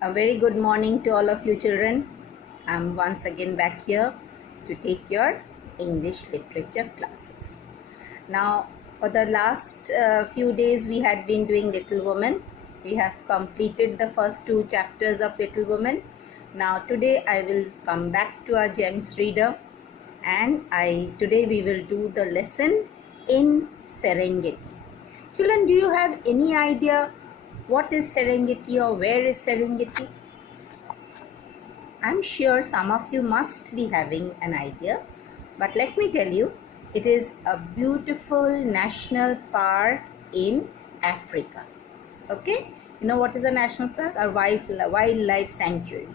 A very good morning to all of you children. I'm once again back here to take your English literature classes. Now, for the last few days, we had been doing Little Women. We have completed the first two chapters of Little Women. Now, today I will come back to our Gems reader, and today we will do the lesson in Serengeti. Children, do you have any idea what is Serengeti or where is Serengeti? I'm sure some of you must be having an idea, but let me tell you, it is a beautiful national park in Africa. Okay? You know what is a national park? A wildlife sanctuary.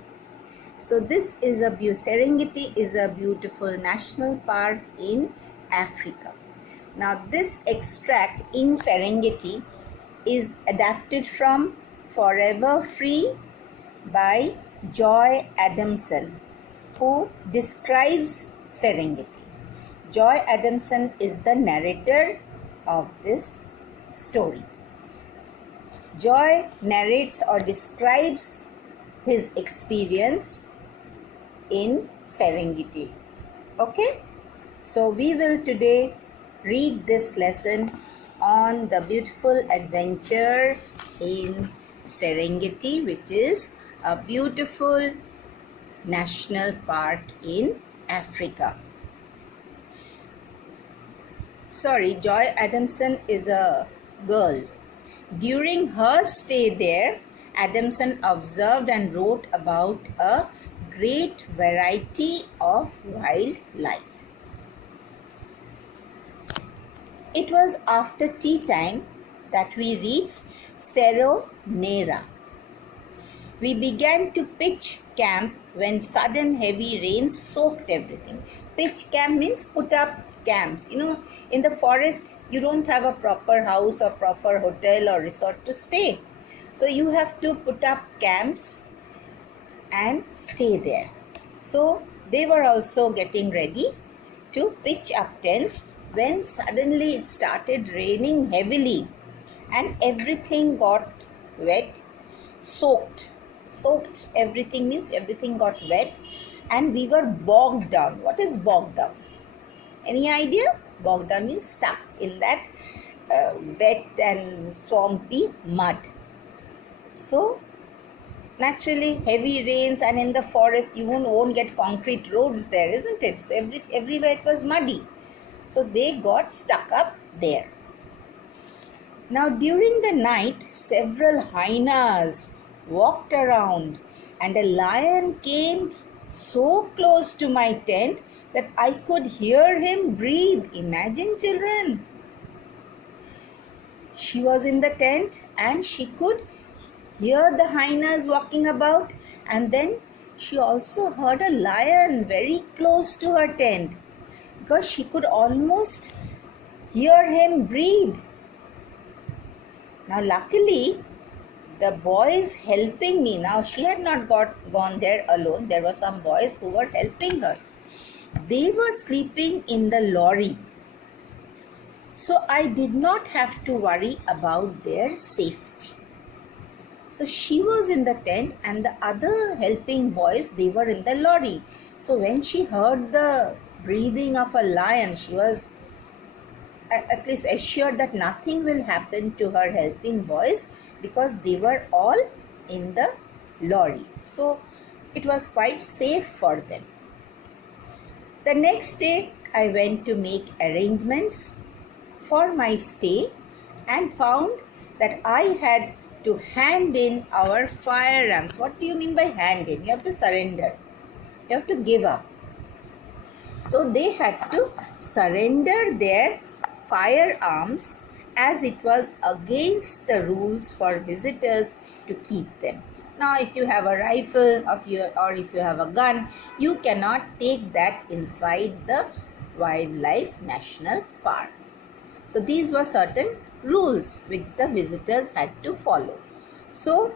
So this is Serengeti is a beautiful national park in Africa. Now this extract in Serengeti is adapted from Forever Free by Joy Adamson, who describes Serengeti. Joy Adamson is the narrator of this story. Joy narrates or describes his experience in Serengeti. Okay? So we will today read this lesson on the beautiful adventure in Serengeti, which is a beautiful national park in Africa. Sorry, Joy Adamson is a girl. During her stay there, Adamson observed and wrote about a great variety of wildlife. It was after tea time that we reached Cerro Nera. We began to pitch camp when sudden heavy rains soaked everything. Pitch camp means put up camps. You know, in the forest, you don't have a proper house or proper hotel or resort to stay. So you have to put up camps and stay there. So they were also getting ready to pitch up tents when suddenly it started raining heavily and everything got wet, soaked, everything means everything got wet and we were bogged down. What is bogged down? Any idea? Bogged down means stuck in that wet and swampy mud. So naturally heavy rains, and in the forest you won't get concrete roads there, isn't it? So everywhere it was muddy. So they got stuck up there. Now during the night, several hyenas walked around and a lion came so close to my tent that I could hear him breathe. Imagine, children. She was in the tent and she could hear the hyenas walking about, and then she also heard a lion very close to her tent because she could almost hear him breathe. Now luckily, the boys helping me, now she had not gone there alone, there were some boys who were helping her. They were sleeping in the lorry. So I did not have to worry about their safety. So she was in the tent and the other helping boys, they were in the lorry. So when she heard the breathing of a lion, she was at least assured that nothing will happen to her helping boys because they were all in the lorry. So it was quite safe for them. The next day, I went to make arrangements for my stay and found that I had to hand in our firearms. What do you mean by hand in? You have to surrender. You have to give up. So they had to surrender their firearms as it was against the rules for visitors to keep them. Now if you have a rifle or if you have a gun, you cannot take that inside the Wildlife National Park. So these were certain rules which the visitors had to follow. So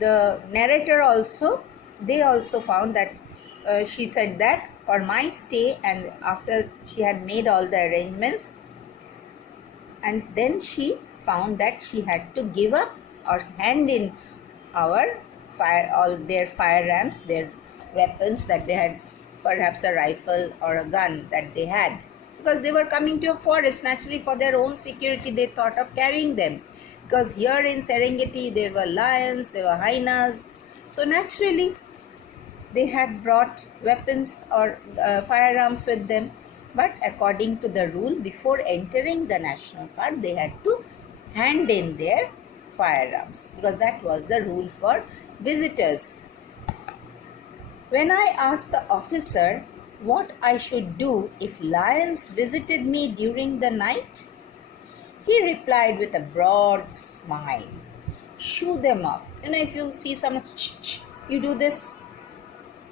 the narrator also, they also found that she said that for my stay, and after she had made all the arrangements, and then she found that she had to give up or hand in our all their firearms, their weapons that they had, perhaps a rifle or a gun that they had, because they were coming to a forest. Naturally, for their own security, they thought of carrying them, because here in Serengeti there were lions, there were hyenas, so naturally they had brought weapons or firearms with them. But according to the rule, before entering the national park, they had to hand in their firearms, because that was the rule for visitors. When I asked the officer what I should do if lions visited me during the night, he replied with a broad smile, "Shoo them off." If you see someone, shh, shh, you do this.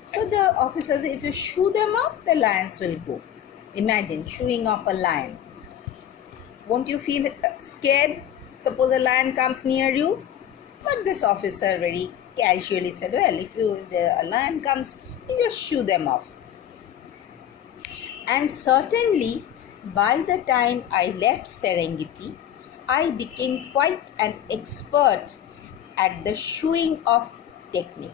So the officer said, if you shoo them off, the lions will go. Imagine shooing off a lion. Won't you feel scared? Suppose a lion comes near you. But this officer very casually said, well, if a lion comes, you just shoo them off. And certainly, by the time I left Serengeti, I became quite an expert at the shooing off technique.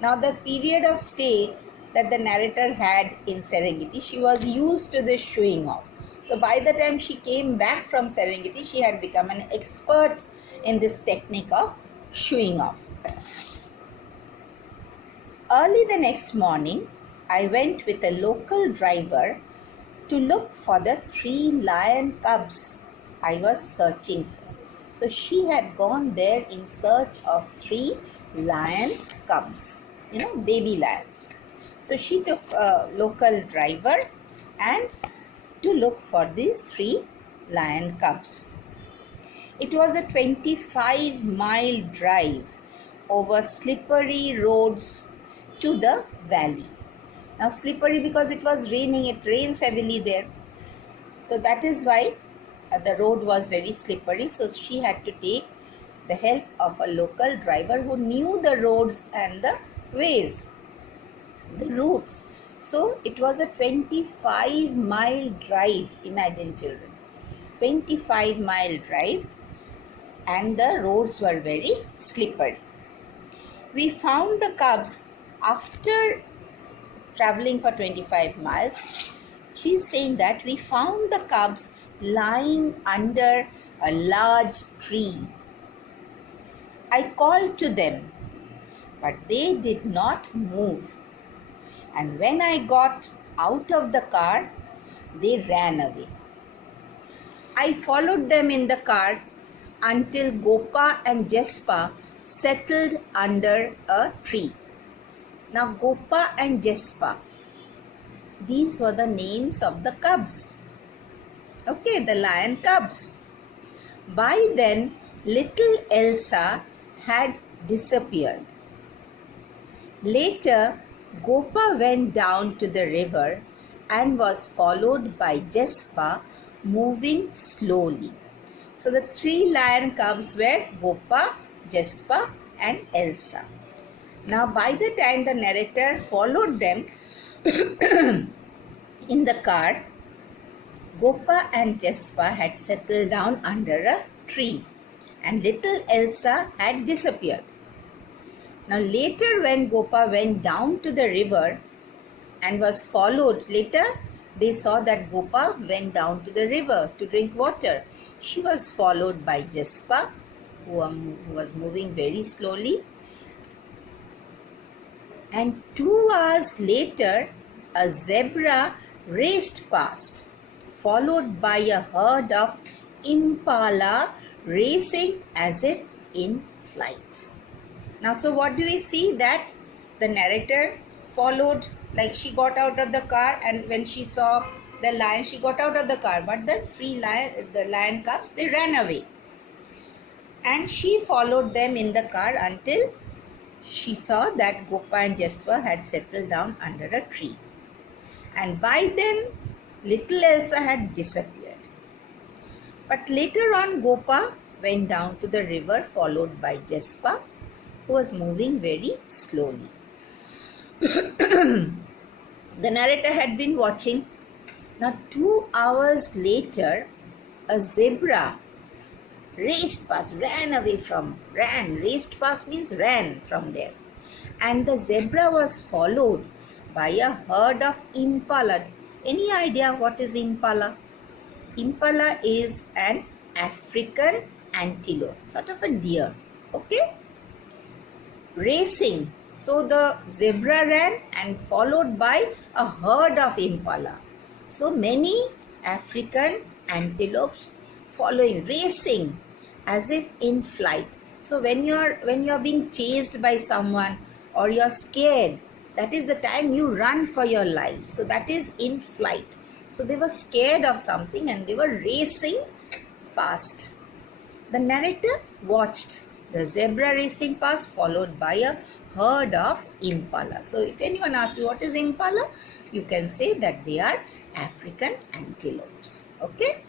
Now, the period of stay that the narrator had in Serengeti, she was used to this shooing off. So by the time she came back from Serengeti, she had become an expert in this technique of shooing off. Early the next morning, I went with a local driver to look for the 3 lion cubs I was searching for. So she had gone there in search of 3 lion cubs, baby lions. So she took a local driver and to look for these 3 lion cubs. It was a 25-mile drive over slippery roads to the valley. Now slippery because it was raining, it rains heavily there. So that is why the road was very slippery. So she had to take the help of a local driver who knew the roads and the ways, the routes. So it was a 25-mile drive. Imagine, children, 25-mile drive, and the roads were very slippery. We found the cubs after traveling for 25 miles. She's saying that we found the cubs lying under a large tree. I called to them, but they did not move. And when I got out of the car, they ran away. I followed them in the car until Gopa and Jespa settled under a tree. Now Gopa and Jespa, these were the names of the cubs. Okay, the lion cubs. By then, little Elsa had disappeared. Later, Gopa went down to the river and was followed by Jespa, moving slowly. So the 3 lion cubs were Gopa, Jespa and Elsa. Now by the time the narrator followed them in the car, Gopa and Jespa had settled down under a tree and little Elsa had disappeared. Now later when Gopa went down to the river and was followed, later they saw that Gopa went down to the river to drink water. She was followed by Jespa, who was moving very slowly. And 2 hours later, a zebra raced past, followed by a herd of impala racing as if in flight. Now, so what do we see? That the narrator followed, like she got out of the car, and when she saw the lion, she got out of the car. But the lion cubs, they ran away. And she followed them in the car until she saw that Gopa and Jespa had settled down under a tree. And by then, little Elsa had disappeared. But later on, Gopa went down to the river, followed by Jespa, who was moving very slowly. The narrator had been watching. Now 2 hours later, a zebra raced past, raced past means ran from there. and the zebra was followed by a herd of impala. Any idea what is impala? Impala is an African antelope, sort of a deer. Okay? Racing. So the zebra ran and followed by a herd of impala. So many African antelopes following, racing as if in flight. So when you're being chased by someone or you're scared, that is the time you run for your life. So that is in flight. So they were scared of something and they were racing past. The narrator watched the zebra racing past, followed by a herd of impala. So if anyone asks you what is impala, you can say that they are African antelopes. Okay?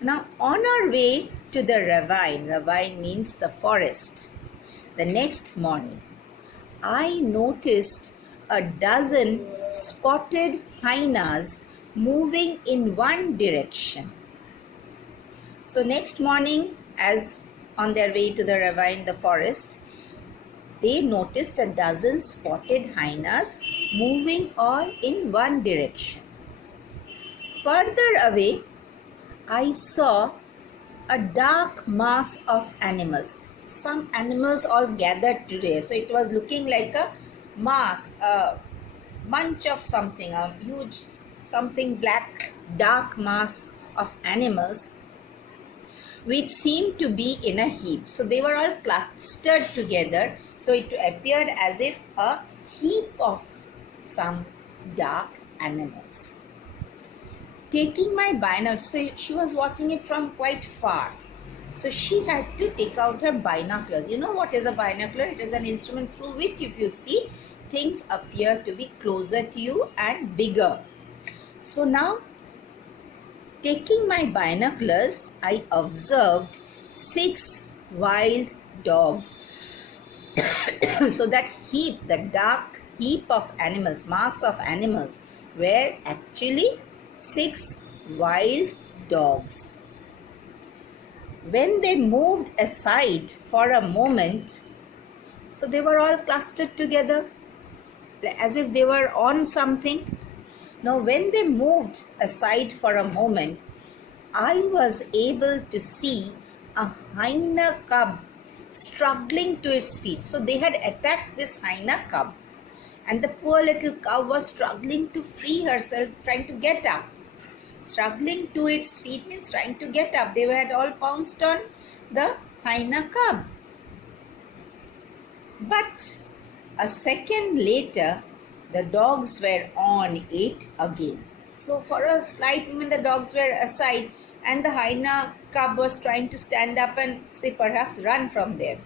Now on our way to the ravine means the forest, the next morning, I noticed a dozen spotted hyenas moving in one direction. So next morning, as on their way to the ravine, the forest, they noticed a dozen spotted hyenas moving all in one direction. Further away, I saw a dark mass of animals. Some animals all gathered today. So it was looking like a mass, a bunch of something, a huge something black, dark mass of animals which seemed to be in a heap. So they were all clustered together. So it appeared as if a heap of some dark animals. Taking my binoculars, so she was watching it from quite far. So she had to take out her binoculars. You know what is a binocular? It is an instrument through which, if you see, things appear to be closer to you and bigger. So now, taking my binoculars, I observed 6 wild dogs. So that heap, the dark heap of animals, mass of animals, were actually 6 wild dogs. When they moved aside for a moment, so they were all clustered together as if they were on something. Now when they moved aside for a moment, I was able to see a hyena cub struggling to its feet. So they had attacked this hyena cub, and the poor little cub was struggling to free herself, trying to get up. Struggling to its feet means trying to get up. They had all pounced on the hyena cub. But a second later, the dogs were on it again. So for a slight moment, the dogs were aside and the hyena cub was trying to stand up and, say, perhaps run from there,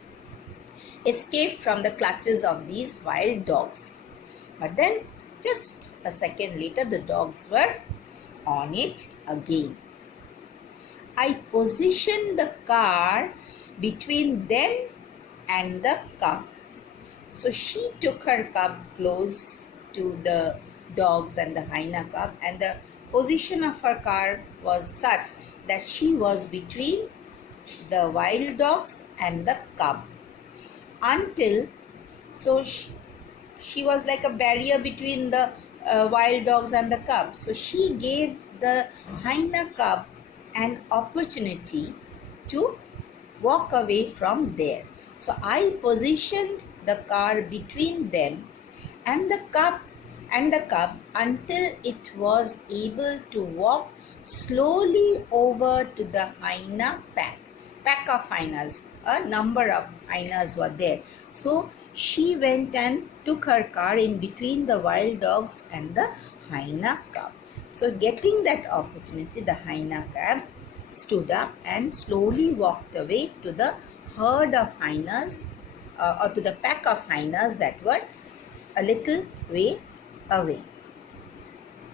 escape from the clutches of these wild dogs. But then, just a second later, the dogs were on it again. I positioned the car between them and the cub. So she took her cub close to the dogs and the hyena cub, and the position of her car was such that she was between the wild dogs and the cub until, so she was like a barrier between the wild dogs and the cub. So she gave the hyena cub an opportunity to walk away from there. So I positioned the car between them and the cub until it was able to walk slowly over to the hyena pack of hyenas. A number of hyenas were there. So she went and took her car in between the wild dogs and the hyena cub. So getting that opportunity, the hyena cub stood up and slowly walked away to the herd of hyenas or to the pack of hyenas that were a little way away.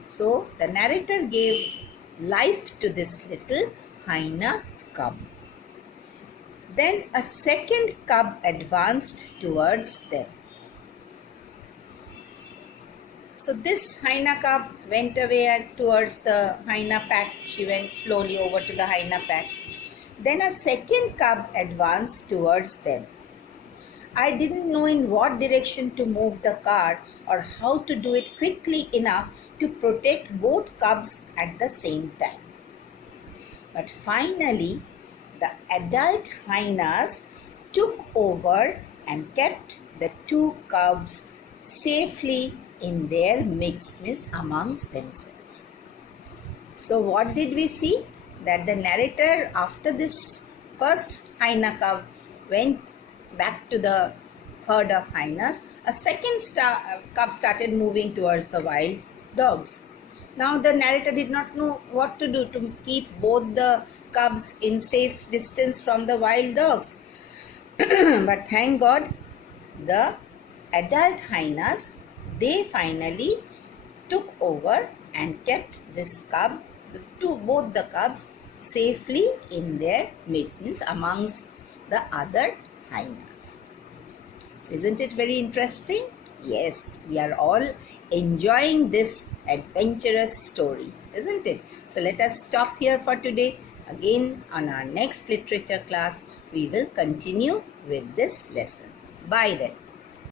So the narrator gave life to this little hyena cub. Then a second cub advanced towards them. So this hyena cub went away towards the hyena pack. She went slowly over to the hyena pack. Then a second cub advanced towards them. I didn't know in what direction to move the car or how to do it quickly enough to protect both cubs at the same time. But finally, the adult hyenas took over and kept the two cubs safely in their midst, means amongst themselves. So, what did we see? That the narrator, after this first hyena cub went back to the herd of hyenas, a second cub started moving towards the wild dogs. Now the narrator did not know what to do to keep both the cubs in safe distance from the wild dogs. But thank God, the adult hyenas, they finally took over and kept this cub, both the cubs, safely in their midst, means amongst the other hyenas. So isn't it very interesting? Yes, we are all enjoying this adventurous story, isn't it? So let us stop here for today. Again, on our next literature class, we will continue with this lesson. Bye then.